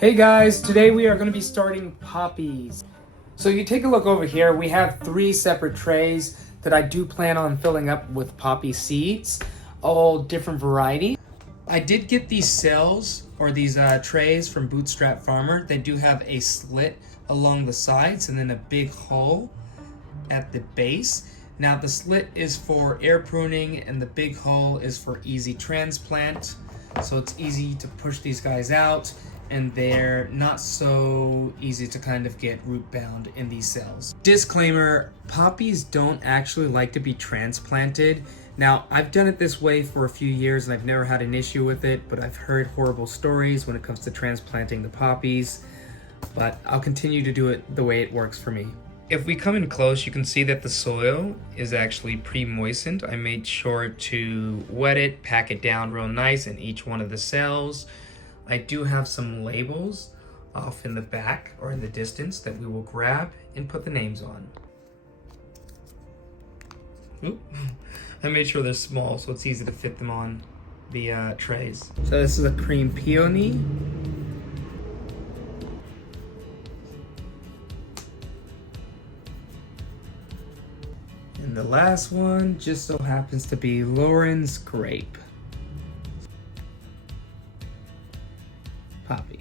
Hey guys, today we are going to be starting Poppies. So you take a look over here, we have 3 separate trays that I do plan on filling up with poppy seeds, all different varieties. I did get these cells, or these trays from Bootstrap Farmer. They do have a slit along the sides and then a big hole at the base. Now the slit is for air pruning and the big hole is for easy transplant. So it's easy to push these guys out, and they're not so easy to kind of get root bound in these cells. Disclaimer, poppies don't actually like to be transplanted. Now, I've done it this way for a few years and I've never had an issue with it, but I've heard horrible stories when it comes to transplanting the poppies, but I'll continue to do it the way it works for me. If we come in close, you can see that the soil is actually pre-moistened. I made sure to wet it, pack it down real nice in each one of the cells. I do have some labels off in the back or in the distance that we will grab and put the names on. Oop. I made sure they're small so it's easy to fit them on the trays. So this is a cream peony. And the last one just so happens to be Lauren's grape. Poppy.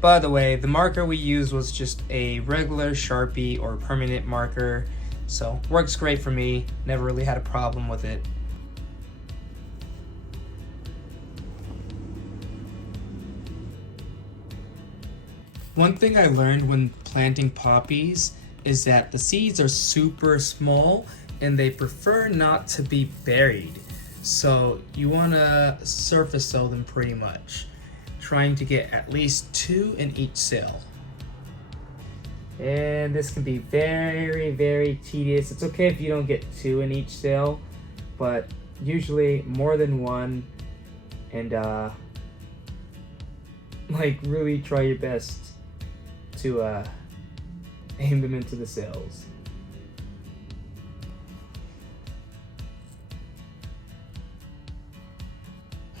By the way, the marker we used was just a regular Sharpie or permanent marker, so works great for me. Never really had a problem with it. One thing I learned when planting poppies is that the seeds are super small and they prefer not to be buried. So you want to surface sow them pretty much, trying to get at least 2 in each cell. And this can be very, very tedious. It's okay if you don't get 2 in each cell, but usually more than 1. And like really try your best to aim them into the cells.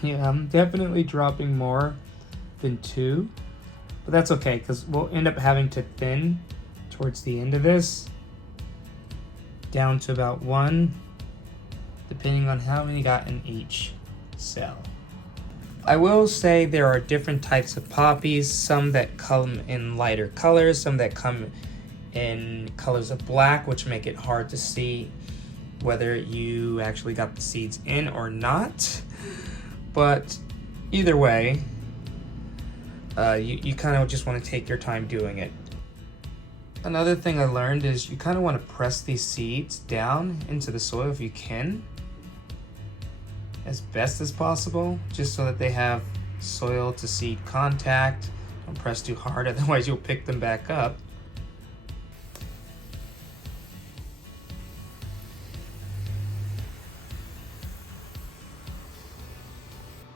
Yeah, I'm definitely dropping more than 2, but that's okay because we'll end up having to thin towards the end of this down to about 1, depending on how many got in each cell. I will say there are different types of poppies, some that come in lighter colors, some that come in colors of black, which make it hard to see whether you actually got the seeds in or not. But either way, you kind of just want to take your time doing it. Another thing I learned is you kind of want to press these seeds down into the soil if you can, as best as possible, just so that they have soil to seed contact. Don't press too hard, otherwise you'll pick them back up.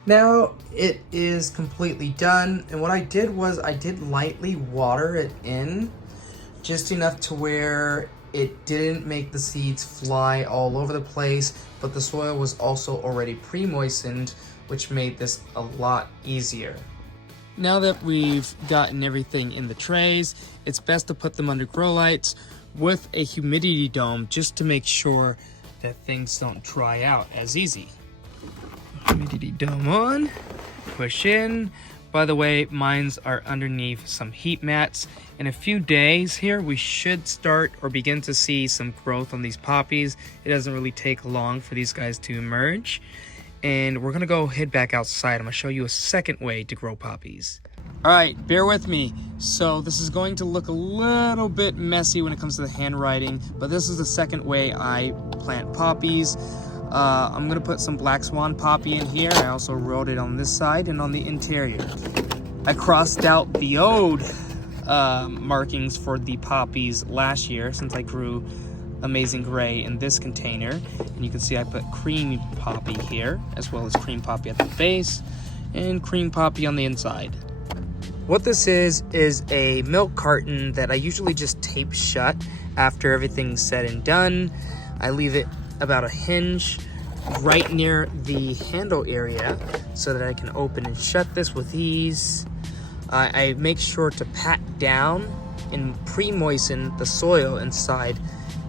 Now it is completely done, and what I did was I did lightly water it in, just enough to where it didn't make the seeds fly all over the place, but the soil was also already pre-moistened, which made this a lot easier. Now that we've gotten everything in the trays, it's best to put them under grow lights with a humidity dome just to make sure that things don't dry out as easy. Humidity dome on, push in. By the way, mines are underneath some heat mats. In a few days here, we should start or begin to see some growth on these poppies. It doesn't really take long for these guys to emerge. And we're gonna go head back outside. I'm gonna show you a second way to grow poppies. All right, bear with me. So this is going to look a little bit messy when it comes to the handwriting, but this is the second way I plant poppies. I'm gonna put some black swan poppy in here. I also wrote it on this side and on the interior. I crossed out the old markings for the poppies last year since I grew Amazing Gray in this container. And you can see I put cream poppy here, as well as cream poppy at the base and cream poppy on the inside. What this is a milk carton that I usually just tape shut after everything's said and done. I leave it about a hinge right near the handle area so that I can open and shut this with ease. I make sure to pat down and pre-moisten the soil inside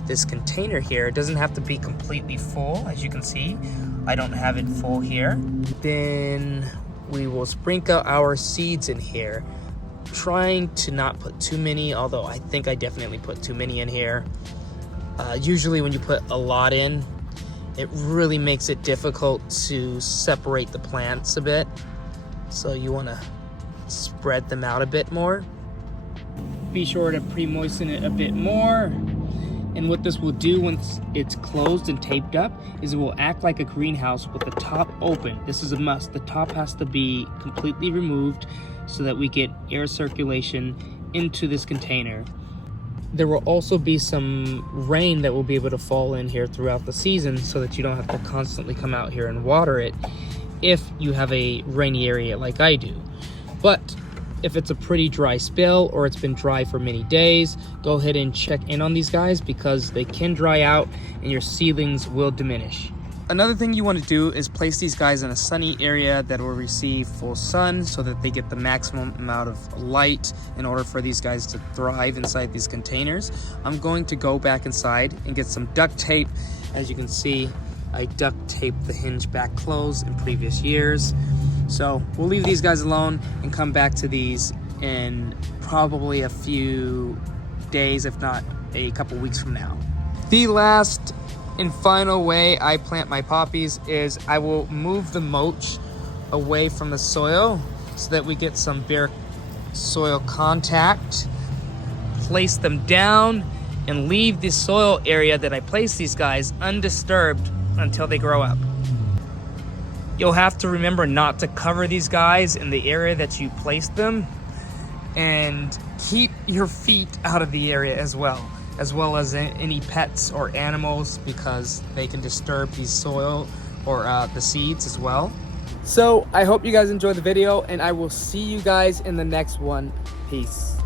this container here. It doesn't have to be completely full, as you can see. I don't have it full here. Then we will sprinkle our seeds in here, trying to not put too many, although I think I definitely put too many in here. Usually when you put a lot in, it really makes it difficult to separate the plants a bit. So you want to spread them out a bit more. Be sure to pre-moisten it a bit more. And what this will do once it's closed and taped up is it will act like a greenhouse with the top open. This is a must. The top has to be completely removed so that we get air circulation into this container. There will also be some rain that will be able to fall in here throughout the season so that you don't have to constantly come out here and water it if you have a rainy area like I do. But if it's a pretty dry spell or it's been dry for many days, go ahead and check in on these guys because they can dry out and your seedlings will diminish. Another thing you want to do is place these guys in a sunny area that will receive full sun so that they get the maximum amount of light in order for these guys to thrive inside these containers. I'm going to go back inside and get some duct tape. As you can see, I duct taped the hinge back closed in previous years. So we'll leave these guys alone and come back to these in probably a few days, if not a couple weeks from now. The last and final way I plant my poppies is I will move the mulch away from the soil so that we get some bare soil contact. Place them down and leave the soil area that I place these guys undisturbed until they grow up. You'll have to remember not to cover these guys in the area that you placed them, and keep your feet out of the area as well as any pets or animals, because they can disturb the soil or the seeds as well. So I hope you guys enjoyed the video, and I will see you guys in the next one. Peace.